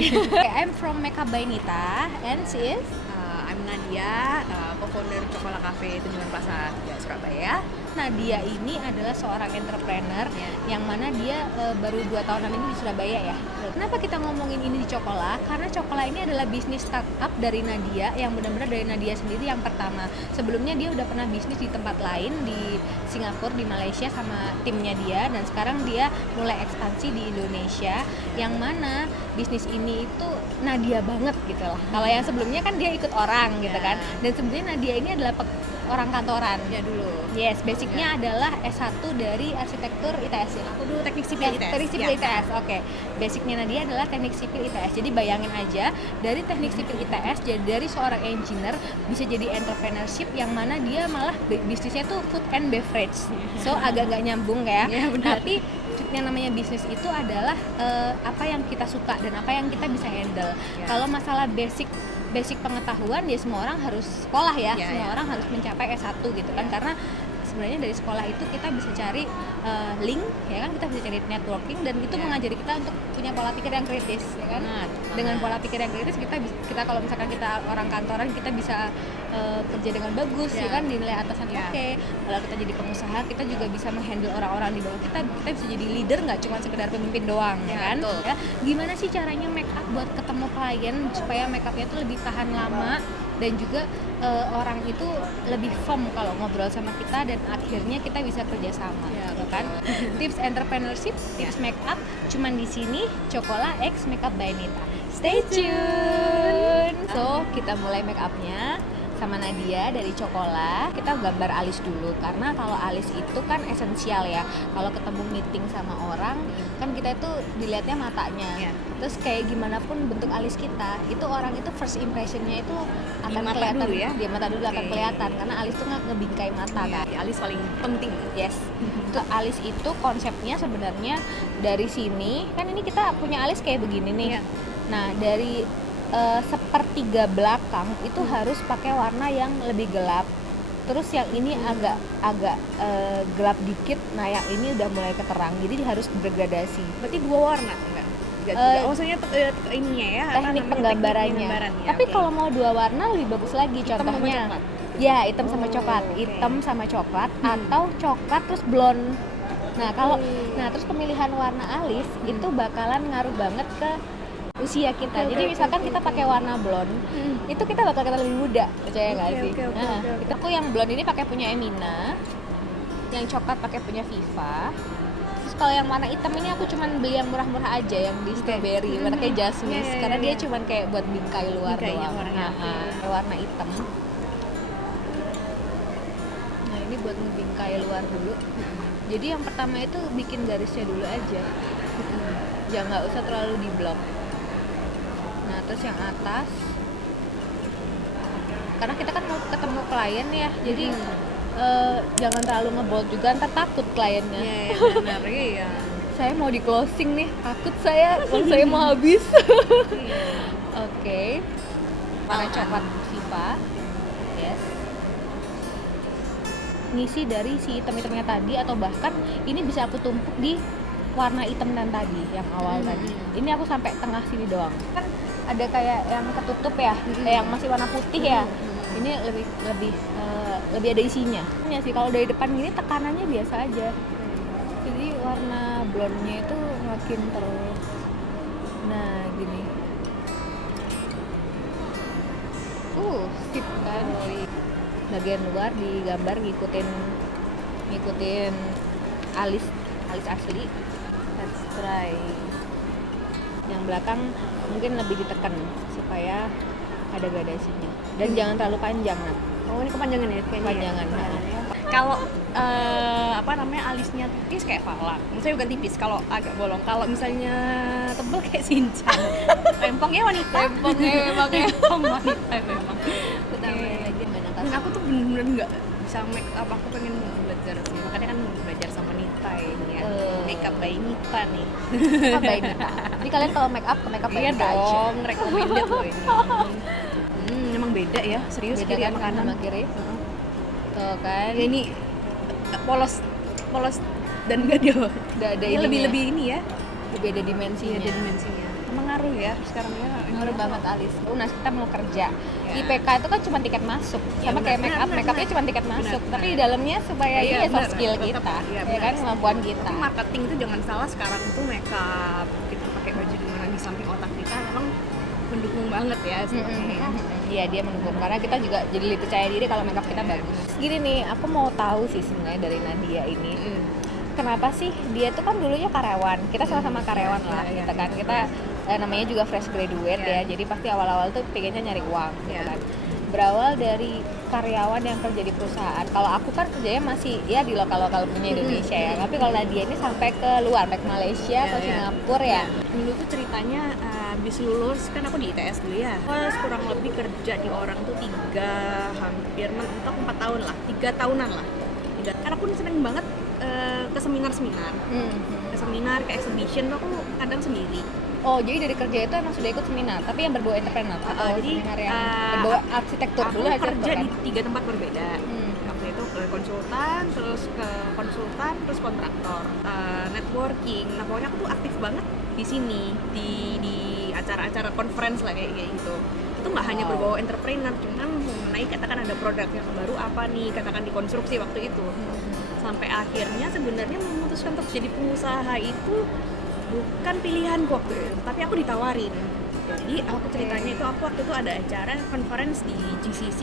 I'm from Makeup by Nita and she is I'm Nadia, co-founder Cokola Cafe Tunjungan Plaza 3 Surabaya. Nadia ini adalah seorang entrepreneur yang mana dia baru 2 tahunan ini di Surabaya ya. Kenapa kita ngomongin ini di Cokola? Karena Cokola ini adalah bisnis startup dari Nadia yang benar-benar dari Nadia sendiri yang pertama. Sebelumnya dia udah pernah bisnis di tempat lain di Singapura, di Malaysia sama timnya dia, dan sekarang dia mulai ekspansi di Indonesia yang mana bisnis ini itu Nadia banget gitu lah. Kalau yang sebelumnya kan dia ikut orang gitu kan. Dan sebenarnya Nadia ini adalah orang kantoran. Ya dulu. Yes, basicnya adalah S1 dari arsitektur ITS ya. Aku dulu teknik sipil ITS. Teknik sipil ITS, oke. Basicnya Nadia adalah teknik sipil ITS. Jadi bayangin aja dari teknik sipil ITS, jadi dari seorang engineer bisa jadi entrepreneurship yang mana dia malah bisnisnya tuh food and beverage. So agak nggak nyambung ya. Tapi yang namanya bisnis itu adalah apa yang kita suka dan apa yang kita bisa handle. Kalau masalah basic pengetahuan ya semua orang harus sekolah ya, semua orang harus mencapai S1 gitu kan, karena sebenarnya dari sekolah itu kita bisa cari link ya kan, kita bisa cari networking dan itu mengajari kita untuk punya pola pikir yang kritis ya kan. Dengan pola pikir yang kritis kita kalau misalkan kita orang kantoran kita bisa kerja dengan bagus ya kan, dinilai atasan oke. Kalau kita jadi pengusaha kita juga bisa menghandle orang-orang di bawah kita bisa jadi leader, nggak cuma sekedar pemimpin doang ya kan. Ya, gimana sih caranya make up buat ketemu klien supaya make upnya tuh lebih tahan lama dan juga orang itu lebih firm kalau ngobrol sama kita dan akhirnya kita bisa kerjasama gitu kan. Tips entrepreneurship, tips make up cuman di sini Cokola X Makeup by Nita. Stay tune. So kita mulai make upnya sama Nadia dari Cokola. Kita gambar alis dulu karena kalau alis itu kan esensial ya. Kalau ketemu meeting sama orang kan kita itu dilihatnya matanya. Terus kayak gimana pun bentuk alis kita, itu orang itu first impressionnya itu akan kelihatan dulu ya. Di mata dulu akan kelihatan karena alis itu ngebingkai mata kan. Alis paling penting. Yes. Itu alis itu konsepnya sebenarnya dari sini kan ini kita punya alis kayak begini nih. Nah, dari sepertiga belakang itu harus pakai warna yang lebih gelap. Terus yang ini agak gelap dikit. Nah, yang ini udah mulai keterang. Jadi harus bergradasi. Berarti 2 warna enggak? Maksudnya ininya ya, teknik penggambarannya. Tapi kalau mau 2 warna lebih bagus lagi. Hitam contohnya. sama coklat. Ya, hitam sama coklat. Hitam sama coklat atau coklat terus blonde. Nah, terus pemilihan warna alis itu bakalan ngaruh banget ke usia kita. Jadi misalkan kita pakai warna blonde, itu kita bakal kelihatan lebih muda, percaya nggak sih? Aku yang blonde ini pakai punya Emina, yang coklat pakai punya Viva. Terus kalau yang warna hitam ini aku cuman beli yang murah-murah aja, yang di strawberry, warna kayak jasmine, karena dia cuman kayak buat bingkai luar doang. Warna hitam. Nah ini buat ngebingkai luar dulu. Jadi yang pertama itu bikin garisnya dulu aja, ya nggak usah terlalu di blok. Nah terus yang atas, karena kita kan mau ketemu klien ya, jadi jangan terlalu ngebold juga, ntar takut kliennya. Benar, iya. Saya mau di closing nih, takut uang saya mau habis. Oke. Warna coklat Viva. Yes. Ngisi dari si hitam-hitamnya tadi, atau bahkan ini bisa aku tumpuk di warna hitam dan tadi yang awal tadi. Ini aku sampai tengah sini doang. Kan ada kayak yang ketutup ya, kayak yang masih warna putih ya. Ini lebih ada isinya. Ya sih, kalau dari depan gini tekanannya biasa aja. Jadi warna blonde-nya itu makin terus. Nah, gini. Sip kan. Bagian luar digambar ngikutin alis asli. Let's try. Yang belakang mungkin lebih ditekan supaya ada gradasinya. Dan jangan terlalu panjang, Nat. Oh, ini kepanjangan ya? Kepanjangan. Kalau alisnya tipis kayak Fala. Maksudnya bukan tipis, kalau agak bolong. Kalau misalnya tebel kayak Shinchan. Rempongnya wanita. Rempong wanita memang. Lagi Dan aku tuh bener-bener nggak bisa make up. Aku pengen belajar sih. Makanya kan belajar sama Nita ini ya. Makeup by Nita nih. Makeup by Nita. Jadi kalian kalau make up ke Makeup by Nita aja. Iya dong, recommended loh ini. Emang beda ya, serius beda kiri kan, sama kanan. sama kiri. Tuh kan. Ya, ini polos dan nggak ada. Udah ada ini lebih ini ya. Lebih ada dimensinya. Iya, ada dimensinya. Emang ngaruh ya sekarang ya. Ngaruh banget Alis. Unas kita mau kerja. Ya. IPK itu kan cuma tiket masuk. Ya, Sama benar, kayak benar, make upnya benar. cuma tiket masuk. Benar, Tapi di benar. dalamnya supaya Iya, ini soft benar. skill Tetap, kita. iya, Ya benar. kan kemampuan kita. Tapi marketing itu jangan salah, sekarang tuh makeup kita pakai baju di mana di samping otak kita memang mendukung banget ya sebenarnya. Iya dia mendukung karena kita juga jadi lebih percaya diri kalau makeup kita bagus. Gini nih, aku mau tahu sih sebenarnya dari Nadia ini. Kenapa sih dia tuh kan dulunya karyawan, kita sama-sama karyawan lah, Iya, gitu iya. kan. Kita namanya juga fresh graduate Iya. ya, jadi pasti awal-awal tuh pengennya nyari uang, gitu Iya. kan. Berawal dari karyawan yang kerja di perusahaan. Kalau aku kan kerjanya masih ya di lokal-lokal punya Indonesia ya, tapi kalau Nadia ini sampai ke luar, baik Malaysia atau Iya, iya. Singapura ya. Dulu tuh ceritanya habis lulus kan aku di ITS dulu ya. Pas kurang lebih kerja di orang tuh 3 hampir mentok 4 tahun lah, 3 tahunan lah. Karena aku seneng banget ke seminar-seminar. Ke seminar, ke exhibition tuh aku kadang sendiri. Oh, jadi dari kerja itu emang sudah ikut seminar, tapi yang berbau entrepreneur atau jadi, seminar yang berbau arsitektur Aku dulu arsitektur kerja kan? di 3 tempat berbeda. Hmm. Waktu itu ke konsultan, terus kontraktor, networking. Nah pokoknya aku tuh aktif banget di sini, di acara-acara conference lah kayak gitu. Itu nggak hanya Wow. berbau entrepreneur, cuman mengenai katakan ada produk yang baru apa nih, katakan di konstruksi waktu itu. Sampai akhirnya sebenarnya memutuskan untuk jadi pengusaha itu bukan pilihanku waktu itu, tapi aku ditawarin. Jadi aku ceritanya itu aku waktu itu ada acara conference di GCC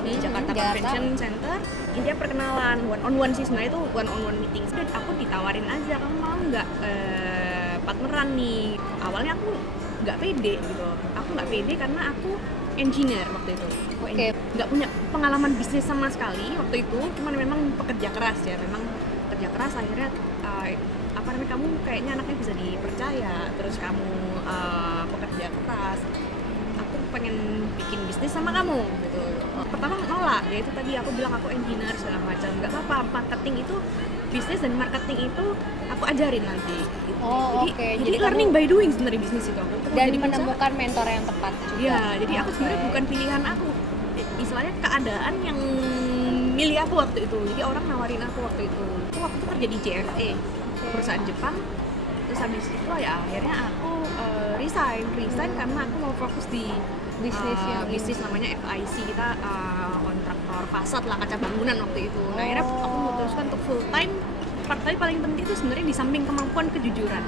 di Jakarta Convention Center. Dia perkenalan one on one sih, sebenarnya itu one on one meeting. Jadi aku ditawarin aja, kamu mau nggak partneran nih. Awalnya aku nggak pede gitu. Aku nggak pede karena aku engineer waktu itu. Aku Oke. nggak punya pengalaman bisnis sama sekali waktu itu. Cuman memang pekerja keras ya, memang pekerja keras akhirnya apa namanya, kamu kayaknya anaknya bisa dipercaya, terus kamu pekerja keras, aku pengen bikin bisnis sama kamu gitu. Pertama nolak, ya itu tadi aku bilang aku engineer segala macam, nggak apa-apa, marketing itu, bisnis dan marketing itu aku ajarin nanti gitu. Oh, jadi, oke. jadi Jadi learning kamu- by doing sebenarnya bisnis itu aku Dan jadi pengusaha. menemukan mentor yang tepat juga. Iya, jadi aku Oke. sebenarnya bukan pilihan aku. Istilahnya keadaan yang milih aku waktu itu. Jadi orang nawarin aku waktu itu. Aku waktu itu kerja di JFE, perusahaan Jepang. Terus habis itu ya akhirnya aku resign karena aku mau fokus di Bisnis yang bisnis namanya FIC, kita kontraktor fasad lah, kaca bangunan waktu itu. Nah, akhirnya aku memutuskan untuk full time. Tapi paling penting itu sebenarnya di samping kemampuan, kejujuran.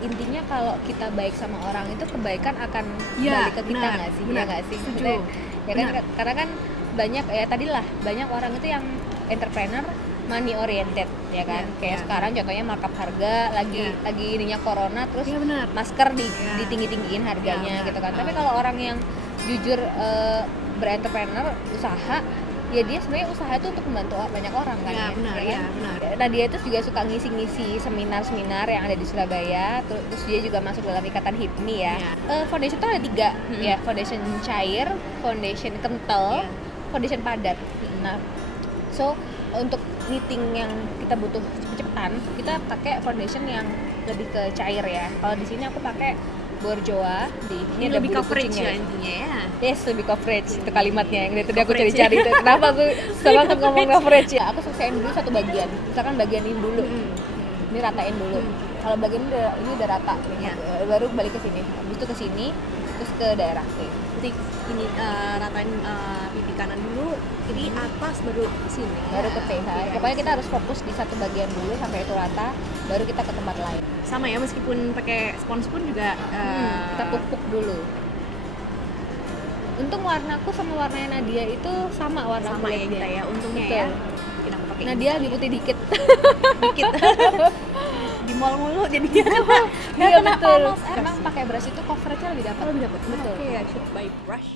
Intinya kalau kita baik sama orang itu kebaikan akan Iya, balik ke kita benar, nggak sih? benar. Iya nggak sih? Setuju. Maksudnya, ya kan Benar. karena kan banyak ya tadilah banyak orang itu yang entrepreneur money oriented ya kan. Iya, Kayak iya. sekarang contohnya markup harga lagi Iya. lagi ininya corona terus Iya benar. masker Iya. ditinggi-tinggiin harganya Iya, gitu kan. benar. Tapi kalau orang yang jujur berentrepreneur, usaha, ya dia sebenarnya usaha itu untuk membantu banyak orang kan. Iya, benar, kan? iya, benar. Nah dia itu juga suka ngisi-ngisi seminar-seminar yang ada di Surabaya, terus dia juga masuk dalam ikatan HIPMI ya. Iya. Foundation itu ada 3 ya, foundation cair, foundation kental, Iya. foundation padat. Nah, so untuk meeting yang kita butuh cepet-cepetan, kita pakai foundation yang lebih ke cair ya. Kalau di sini aku pakai Borjoa Ini ada lebih bulu coverage kucingnya. ya intinya ya. Yes, lebih coverage itu kalimatnya yang dari tadi aku Coverage. cari-cari itu. Kenapa aku suka banget ngomong coverage ya? Aku selesaiin dulu satu bagian. Misalkan bagian ini dulu. Ini ratain dulu. Kalau bagian ini udah rata, Iya. baru balik ke sini. Habis itu ke sini, terus ke daerah T. Jadi ini ratain pipi kanan dulu, jadi atas baru sini. Baru ke T. Nah, Iya. pokoknya kita harus fokus di satu bagian dulu sampai itu rata, baru kita ke tempat lain. Sama ya, meskipun pakai spons pun juga Kita pupuk dulu. Untung warnaku sama warnanya Nadia itu sama warna sama ya kulitnya. kita ya, untungnya Betul. ya. Mungkin aku pakai Nadia lebih putih dikit. dikit. Di mall mulu jadinya. Iya kena betul. panas. Emang pakai brush itu coveragenya lebih dapat. Kalau dapat. Betul. Oke, I should buy brush.